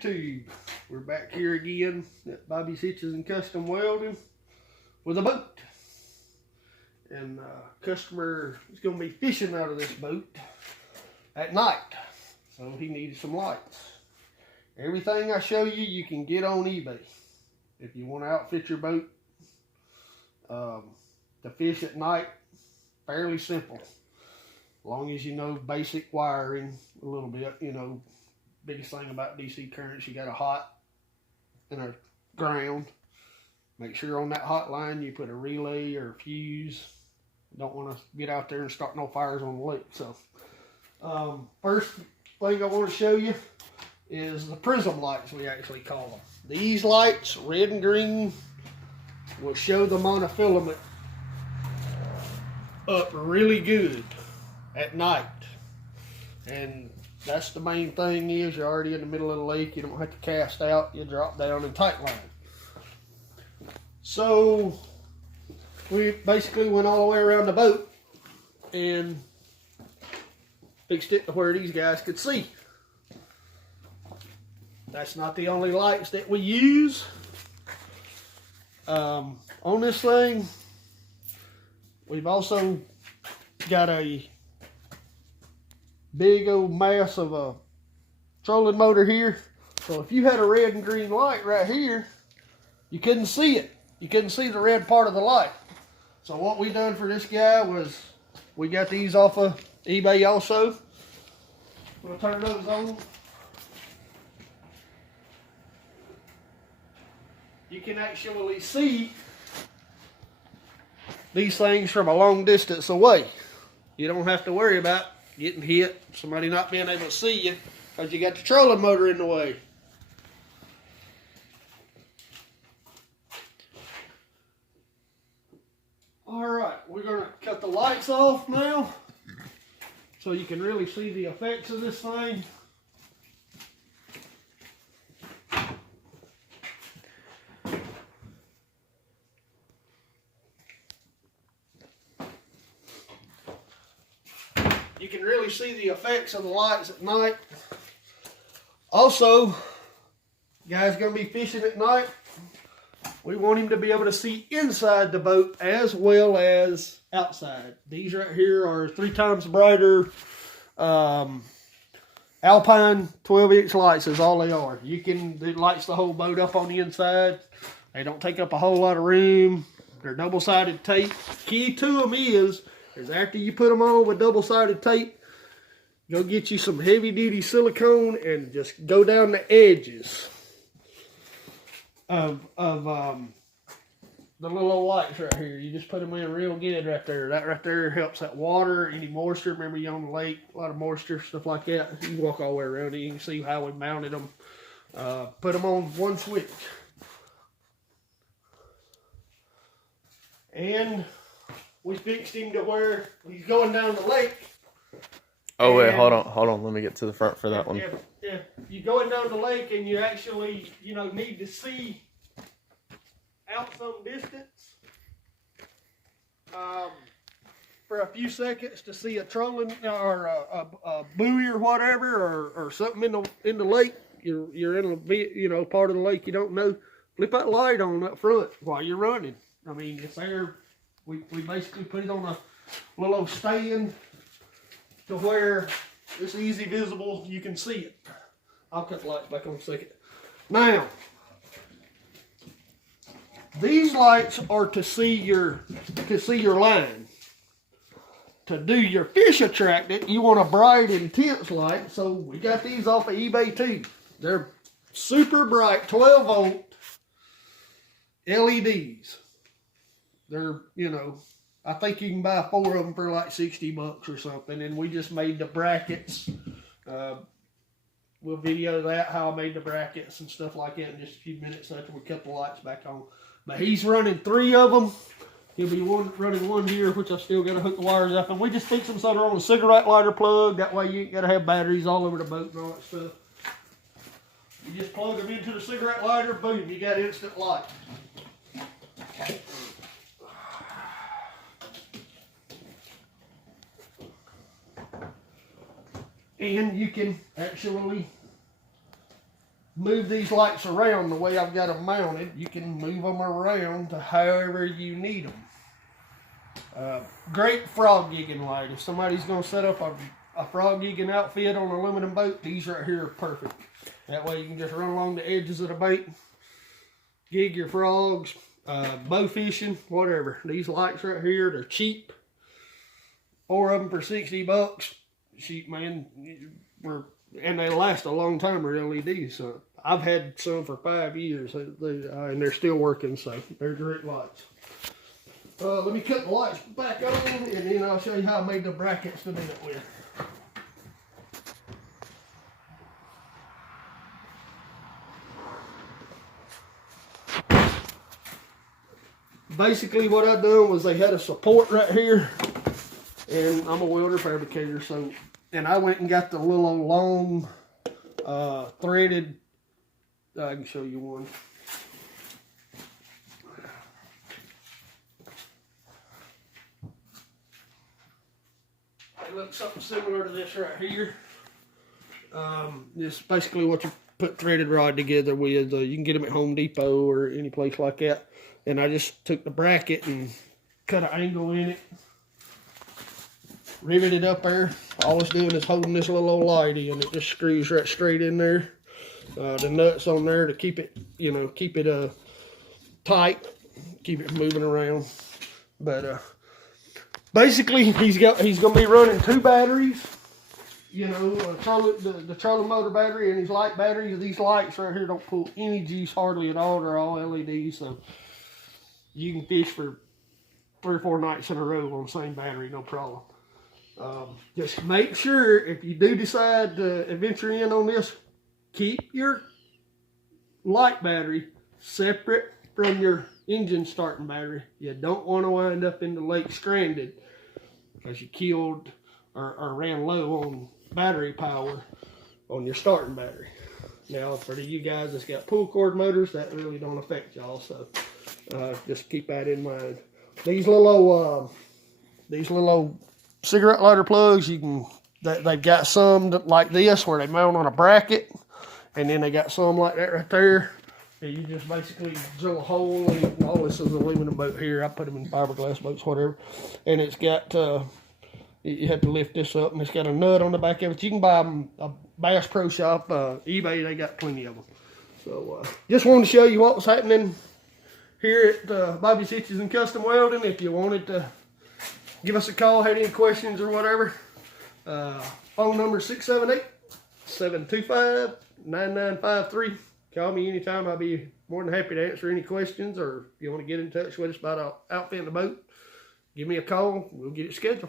YouTube? We're back here again at Bobby's Hitches and Custom Welding with a boat. And customer is going to be fishing out of this boat at night. So he needed some lights. Everything I show you, you can get on eBay. If you want to outfit your boat to fish at night, fairly simple. As long as you know basic wiring a little bit, you know, biggest thing about DC currents, you got a hot and a ground. Make sure on that hot line you put a relay or a fuse. Don't want to get out there and start no fires on the lake. So, first thing I want to show you is the prism lights, we actually call them. These lights, red and green, will show the monofilament up really good at night. And that's the main thing is you're already in the middle of the lake. You don't have to cast out. You drop down and tight line. So we basically went all the way around the boat and fixed it to where these guys could see. That's not the only lights that we use. On this thing, we've also got a big old mass of a trolling motor here. So if you had a red and green light right here, you couldn't see it. You couldn't see the red part of the light. So what we done for this guy was we got these off of eBay also. We'll turn those on. You can actually see these things from a long distance away. You don't have to worry about getting hit, somebody not being able to see you because you got the trolling motor in the way. Alright, we're going to cut the lights off now so you can really see the effects of this thing. You can really see the effects of the lights at night. Also, guys going to be fishing at night. We want him to be able to see inside the boat as well as outside. These right here are 3 times brighter Alpine 12-inch lights is all they are. It lights the whole boat up on the inside. They don't take up a whole lot of room. They're double-sided tape. Key to them is after you put them on with double-sided tape, go get you some heavy-duty silicone and just go down the edges of the little lights right here. You just put them in real good right there. That right there helps that water, any moisture. Remember, you're on the lake, a lot of moisture, stuff like that. You can walk all the way around it. You can see how we mounted them. Put them on one switch. And we fixed him to where he's going down the lake. Oh wait, hold on. Let me get to the front for that one. If you're going down the lake and you actually, need to see out some distance for a few seconds to see a trolling or a buoy or whatever or something in the lake. You're in a part of the lake you don't know. Flip that light on up front while you're running. I mean, it's there. We basically put it on a little stand to where it's easy visible. You can see it. I'll cut the lights back on a second. Now, these lights are to see your line. To do your fish attractant, you want a bright, intense light. So we got these off of eBay too. They're super bright, 12-volt LEDs. They're, I think you can buy 4 of them for like $60 or something. And we just made the brackets. We'll video that, how I made the brackets and stuff like that in just a few minutes after we cut the lights back on. But he's running 3 of them. He'll be running one here, which I still got to hook the wires up. And we just fix them so they're on a cigarette lighter plug. That way you ain't got to have batteries all over the boat and all that stuff. You just plug them into the cigarette lighter, boom, you got instant light. And you can actually move these lights around the way I've got them mounted. You can move them around to however you need them. Great frog gigging light. If somebody's going to set up a frog gigging outfit on an aluminum boat, these right here are perfect. That way you can just run along the edges of the bank, gig your frogs, bow fishing, whatever. These lights right here, they're cheap. 4 of them for $60. Cheap, man. And they last a long time with LEDs. So I've had some for 5 years, and they're still working. So they're great lights. Let me cut the lights back on, and then I'll show you how I made the brackets to do it with. Basically what I done was they had a support right here, and I'm a welder fabricator, so, and I went and got the little long threaded, I can show you one. It looks something similar to this right here. This is basically what you put threaded rod together with. You can get them at Home Depot or any place like that. And I just took the bracket and cut an angle in it, riveted up there. All it's doing is holding this little old light in. It just screws right straight in there. The nuts on there to keep it, keep it tight, keep it moving around. But basically, he's gonna be running 2 batteries. The trolling motor battery and his light battery. These lights right here don't pull any juice hardly at all. They're all LEDs, so you can fish for 3 or 4 nights in a row on the same battery, no problem. Just make sure if you do decide to venture in on this, keep your light battery separate from your engine starting battery. You don't want to wind up in the lake stranded because you killed or ran low on battery power on your starting battery. Now, for you guys that's got pull cord motors, that really don't affect y'all, so just keep that in mind. These little old cigarette lighter plugs, they've got some like this where they mount on a bracket, and then they got some like that right there. And you just basically drill a hole, and all this is aluminum boat here. I put them in fiberglass boats, whatever. And it's got, you have to lift this up, and it's got a nut on the back of it. You can buy them a Bass Pro Shop, eBay, they got plenty of them. So just wanted to show you what was happening here at Bobby's Hitches and Custom Welding. If you wanted to give us a call, had any questions or whatever, phone number 678-725-9953. Call me anytime. I'll be more than happy to answer any questions, or if you want to get in touch with us about outfitting the boat, give me a call. We'll get it scheduled.